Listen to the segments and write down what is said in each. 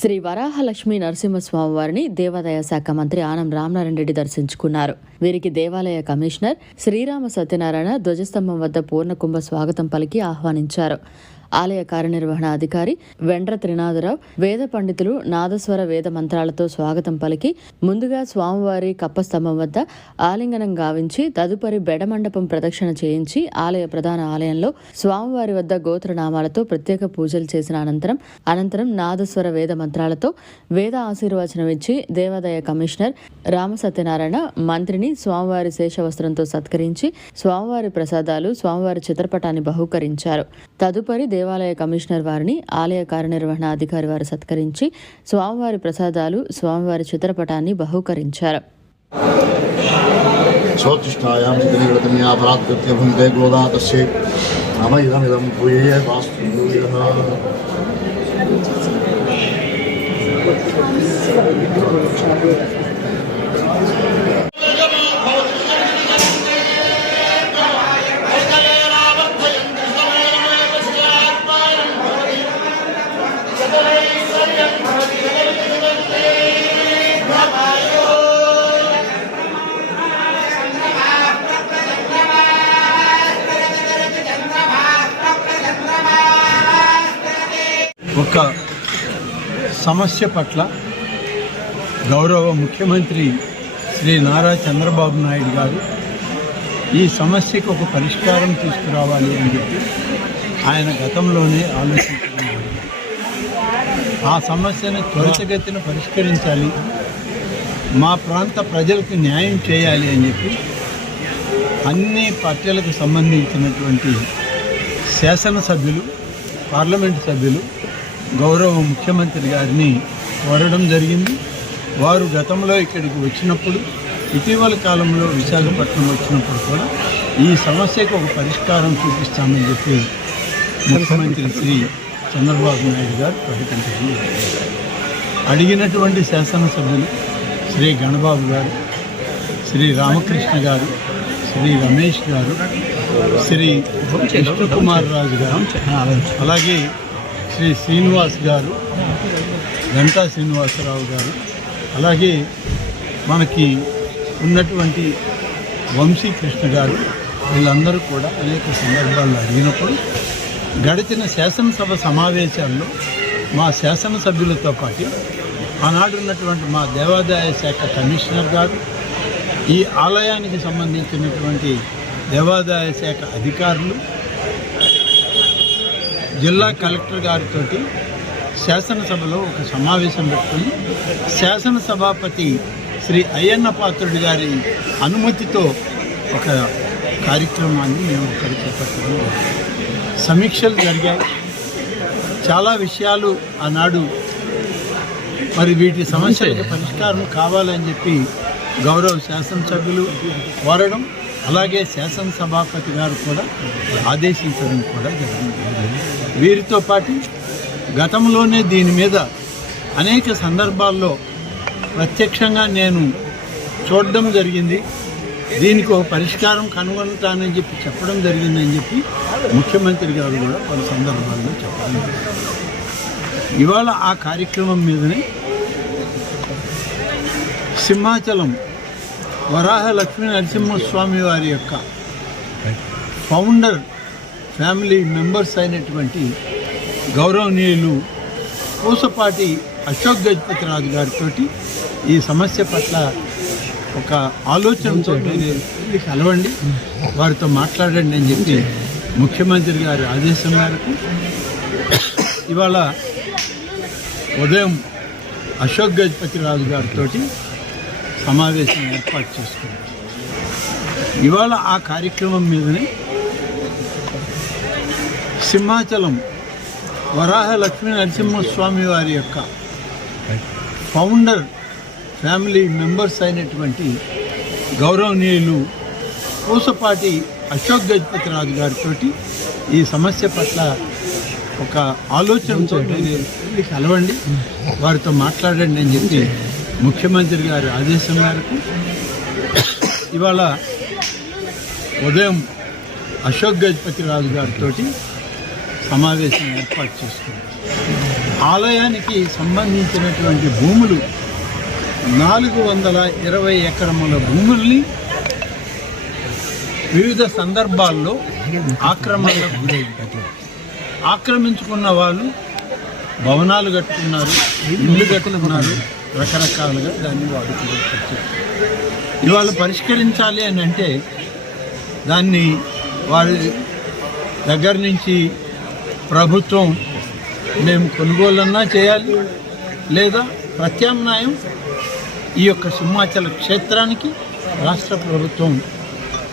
శ్రీ వరాహలక్ష్మీ నరసింహస్వామి వారిని దేవాదాయ శాఖ మంత్రి ఆనం రామనారాయణ రెడ్డి దర్శించుకున్నారు. వీరికి దేవాలయ కమిషనర్ శ్రీరామ సత్యనారాయణ ధ్వజస్తంభం వద్ద పూర్ణకుంభ స్వాగతం పలికి ఆహ్వానించారు. ఆలయ కార్యనిర్వహణ అధికారి వెండ్ర త్రినాథరావు, వేద పండితులు నాదస్వర వేద మంత్రాలతో స్వాగతం పలికి ముందుగా స్వామివారి కప్పస్తంభం వద్ద ఆలింగనం గావించి తదుపరి బెడమండపం ప్రదక్షిణ చేయించి ఆలయ ప్రధాన ఆలయంలో స్వామివారి వద్ద గోత్రనామాలతో ప్రత్యేక పూజలు చేసిన అనంతరం నాదస్వర వేద మంత్రాలతో వేద ఆశీర్వచనం ఇచ్చి దేవాదాయ కమిషనర్ రామ సత్యనారాయణ మంత్రిని స్వామివారి శేషవస్త్రంతో సత్కరించి స్వామివారి ప్రసాదాలు, స్వామివారి చిత్రపటాన్ని బహూకరించారు. తదుపరి దేవాలయ కమిషనర్ వారిని ఆలయ కార్యనిర్వహణ అధికారి వారు సత్కరించి స్వామివారి ప్రసాదాలు, స్వామివారి చిత్రపటాన్ని బహూకరించారు. ఒక సమస్య పట్ల గౌరవ ముఖ్యమంత్రి శ్రీ నారా చంద్రబాబు నాయుడు గారు ఈ సమస్యకు ఒక పరిష్కారం తీసుకురావాలి అని చెప్పి ఆయన గతంలోనే ఆలోచించుకున్నారు. ఆ సమస్యను త్వరితగతిన పరిష్కరించాలి, మా ప్రాంత ప్రజలకు న్యాయం చేయాలి అని చెప్పి అన్ని పార్టీలకు సంబంధించినటువంటి శాసనసభ్యులు, పార్లమెంటు సభ్యులు గౌరవ ముఖ్యమంత్రి గారిని కోరడం జరిగింది. వారు గతంలో ఇక్కడికి వచ్చినప్పుడు, ఇటీవల కాలంలో విశాఖపట్నం వచ్చినప్పుడు కూడా ఈ సమస్యకు ఒక పరిష్కారం చూపిస్తామని చెప్పి ముఖ్యమంత్రి శ్రీ చంద్రబాబు నాయుడు గారు ప్రకటించారు. అడిగినటువంటి శాసనసభ్యులు శ్రీ గణబాబు గారు, శ్రీ రామకృష్ణ గారు, శ్రీ రమేష్ గారు, శ్రీ విష్ణుకుమార్ రాజు గారు, అలాగే శ్రీ శ్రీనివాస్ గారు, గంటా శ్రీనివాసరావు గారు, అలాగే మనకి ఉన్నటువంటి వంశీకృష్ణ గారు, వీళ్ళందరూ కూడా అనేక సందర్భాల్లో అడిగినప్పుడు గడిచిన శాసనసభ సమావేశాల్లో మా శాసనసభ్యులతో పాటు ఆనాడు ఉన్నటువంటి మా దేవాదాయ శాఖ కమిషనర్ గారు, ఈ ఆలయానికి సంబంధించినటువంటి దేవాదాయ శాఖ అధికారులు, జిల్లా కలెక్టర్ గారితో శాసనసభలో ఒక సమావేశం పెట్టుకుని శాసనసభాపతి శ్రీ అయ్యన్న పాత్రుడి గారి అనుమతితో ఒక కార్యక్రమాన్ని మేము ఒకరికి చేపట్టడం, సమీక్షలు జరిగాయి. చాలా విషయాలు ఆనాడు మరి వీటి సమస్యలకు పరిష్కారం కావాలని చెప్పి గౌరవ శాసనసభ్యులు కోరడం, అలాగే శాసనసభాపతి గారు కూడా ఆదేశించడం కూడా జరిగింది. వీరితో పాటు గతంలోనే దీని మీద అనేక సందర్భాల్లో ప్రత్యక్షంగా నేను చూడడం జరిగింది. దీనికి ఒక పరిష్కారం కనుగొంటానని చెప్పి చెప్పడం జరిగిందని చెప్పి ముఖ్యమంత్రి గారు కూడా పలు సందర్భాల్లో చెప్పడం జరిగింది. ఇవాళ ఆ కార్యక్రమం మీదనే సింహాచలం వరాహ లక్ష్మీ నరసింహస్వామి వారి యొక్క ఫౌండర్ ఫ్యామిలీ మెంబర్స్ అయినటువంటి గౌరవనీయులు పూసపాటి అశోక్ గజపతి రాజు గారితో ఈ సమస్య పట్ల ఒక ఆలోచనతో కలవండి, వారితో మాట్లాడండి అని చెప్పి ముఖ్యమంత్రి గారి ఆదేశం మేరకు ఇవాళ ఉదయం అశోక్ గజపతి రాజు గారితో సమావేశం ఏర్పాటు చేసుకున్నారు. ఇవాళ ఆ కార్యక్రమం మీదనే సింహాచలం వరాహ లక్ష్మీ నరసింహస్వామి వారి యొక్క ఫౌండర్ ఫ్యామిలీ మెంబర్స్ అయినటువంటి గౌరవనీయులు పూసపాటి అశోక్ గజపతి రాజు గారితో ఈ సమస్య పట్ల ఒక ఆలోచనతో కలవండి, వారితో మాట్లాడండి అని చెప్పి ముఖ్యమంత్రి గారి ఆదేశం మేరకు ఇవాళ ఉదయం అశోక్ గజపతి రాజు గారితో సమావేశం ఏర్పాటు చేసుకున్నారు. ఆలయానికి సంబంధించినటువంటి భూములు 420 ఎకరముల భూముల్ని వివిధ సందర్భాల్లో ఆక్రమణలకు గురైంది. ఆక్రమించుకున్న వాళ్ళు భవనాలు కట్టుకున్నారు, ఇళ్ళు కట్టుకున్నారు, రకరకాలుగా దాన్ని వాడుకోవచ్చు. ఇవాళ పరిష్కరించాలి అని అంటే దాన్ని వారి దగ్గర నుంచి ప్రభుత్వం మేము కొనుగోలన్నా చేయాలి, లేదా ప్రత్యామ్నాయం ఈ యొక్క సింహాచల క్షేత్రానికి రాష్ట్ర ప్రభుత్వం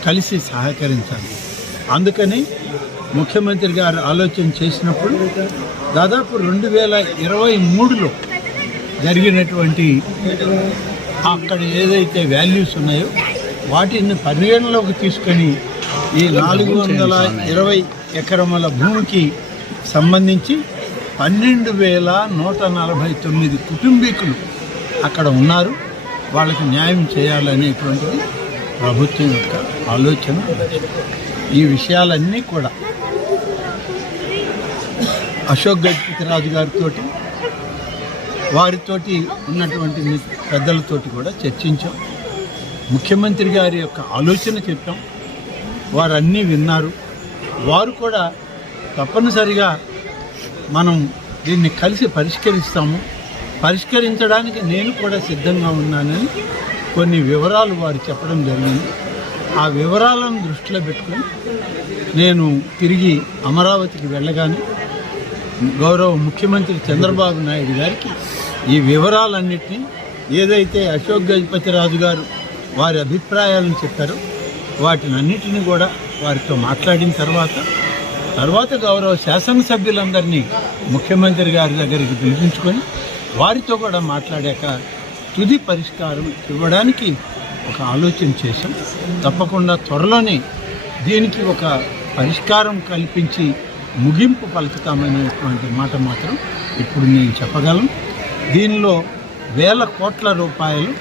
కలిసి సహకరించాలి. అందుకని ముఖ్యమంత్రి గారు ఆలోచన చేసినప్పుడు దాదాపు 2023లో జరిగినటువంటి అక్కడ ఏదైతే వాల్యూస్ ఉన్నాయో వాటిని పరిగణలోకి తీసుకొని ఈ 420 ఎకరముల భూమికి సంబంధించి 12,149 కుటుంబీకులు అక్కడ ఉన్నారు. వాళ్ళకి న్యాయం చేయాలనేటువంటిది ప్రభుత్వం యొక్క ఆలోచన. ఈ విషయాలన్నీ కూడా అశోక్ గజపతిరాజు గారితో వారితోటి ఉన్నటువంటి పెద్దలతోటి కూడా చర్చించాం. ముఖ్యమంత్రి గారి యొక్క ఆలోచన చెప్పాం, వారు అన్నీ విన్నారు. వారు కూడా తప్పనిసరిగా మనం దీన్ని కలిసి పరిష్కరిస్తాము, పరిష్కరించడానికి నేను కూడా సిద్ధంగా ఉన్నానని కొన్ని వివరాలు వారు చెప్పడం జరిగింది. ఆ వివరాలను దృష్టిలో పెట్టుకొని నేను తిరిగి అమరావతికి వెళ్ళగానే గౌరవ ముఖ్యమంత్రి చంద్రబాబు నాయుడు గారికి ఈ వివరాలన్నింటినీ ఏదైతే అశోక్ గజపతిరాజు గారు వారి అభిప్రాయాలను చెప్పారో వాటినన్నిటిని కూడా వారితో మాట్లాడిన తర్వాత గౌరవ శాసనసభ్యులందరినీ ముఖ్యమంత్రి గారి దగ్గరికి పిలిపించుకొని వారితో కూడా మాట్లాడాక తుది పరిష్కారం ఇవ్వడానికి ఒక ఆలోచన చేశాం. తప్పకుండా త్వరలోనే దీనికి ఒక పరిష్కారం కల్పించి ముగింపు పలుకుతామనేటువంటి మాట మాత్రం ఇప్పుడు నేను చెప్పగలను. దీనిలో వేల కోట్ల రూపాయలు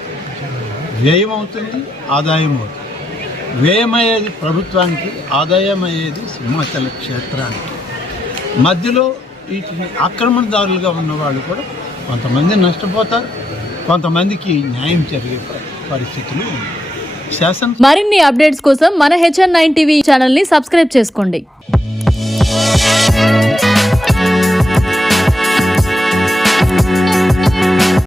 వ్యయం అవుతుంది, ఆదాయం అవుతుంది. వ్యయమయ్యేది ప్రభుత్వానికి, ఆదాయం అయ్యేది సింహాచల క్షేత్రానికి. మధ్యలో వీటిని ఆక్రమణదారులుగా ఉన్నవాళ్ళు కూడా కొంతమంది నష్టపోతారు, కొంతమందికి న్యాయం జరిగే పరిస్థితులు ఉన్నాయి. మరిన్ని అప్డేట్స్ కోసం మన HN9 టీవీ ఛానల్ని సబ్స్క్రైబ్ చేసుకోండి.